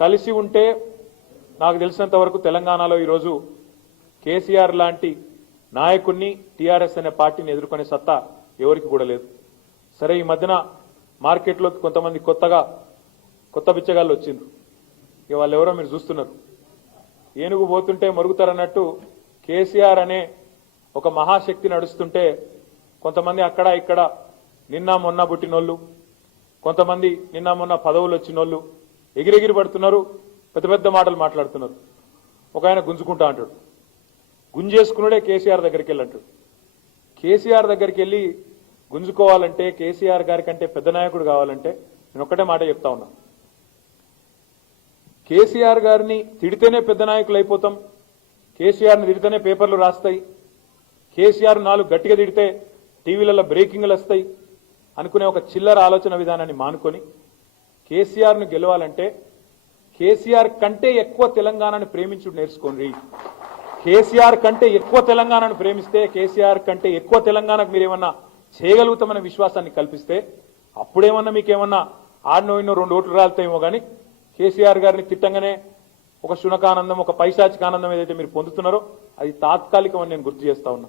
కలిసి ఉంటే నాకు తెలిసినంత వరకు తెలంగాణలో ఈరోజు కేసీఆర్ లాంటి నాయకుడిని టీఆర్ఎస్ అనే పార్టీని ఎదుర్కొనే సత్తా ఎవరికి కూడా లేదు. సరే, ఈ మధ్యన మార్కెట్లో కొంతమంది కొత్త బిచ్చగాళ్ళు వచ్చిండ్రు. ఇక వాళ్ళు ఎవరో మీరు చూస్తున్నారు. ఏనుగు పోతుంటే మరుగుతారన్నట్టు కేసీఆర్ అనే ఒక మహాశక్తి నడుస్తుంటే కొంతమంది అక్కడ ఇక్కడ నిన్న మొన్న పుట్టినోళ్ళు, కొంతమంది నిన్న మొన్న పదవులు వచ్చినోళ్ళు ఎగిరెగిరి పడుతున్నారు, పెద్ద పెద్ద మాటలు మాట్లాడుతున్నారు. ఒక ఆయన గుంజుకుంటా అంటాడు. గుంజేసుకున్నాడే కేసీఆర్ దగ్గరికి వెళ్ళి అంటాడు. కేసీఆర్ దగ్గరికి వెళ్ళి గుంజుకోవాలంటే, కేసీఆర్ గారి కంటే పెద్ద నాయకుడు కావాలంటే నేను ఒక్కటే మాట చెప్తా ఉన్నా. కేసీఆర్ గారిని తిడితేనే పెద్ద నాయకులు అయిపోతాం, కేసీఆర్ని తిడితేనే పేపర్లు రాస్తాయి, కేసీఆర్ 4 గట్టిగా తిడితే టీవీలలో బ్రేకింగ్లు వస్తాయి అనుకునే ఒక చిల్లర ఆలోచన విధానాన్ని మానుకొని కేసీఆర్ను గెలవాలంటే కేసీఆర్ కంటే ఎక్కువ తెలంగాణను ప్రేమించుడు నేర్చుకోండి. కేసీఆర్ కంటే ఎక్కువ తెలంగాణను ప్రేమిస్తే, కేసీఆర్ కంటే ఎక్కువ తెలంగాణకు మీరేమన్నా చేయగలుగుతామనే విశ్వాసాన్ని కల్పిస్తే అప్పుడేమన్నా మీకేమన్నా ఆడినో ఇన్నో 2 ఓట్లు రాలుతాయేమో కానీ కేసీఆర్ గారిని తిట్టంగానే ఒక శునకానందం, ఒక పైశాచిక ఆనందం ఏదైతే మీరు పొందుతున్నారో అది తాత్కాలికమని నేను గుర్తు చేస్తా ఉన్నా.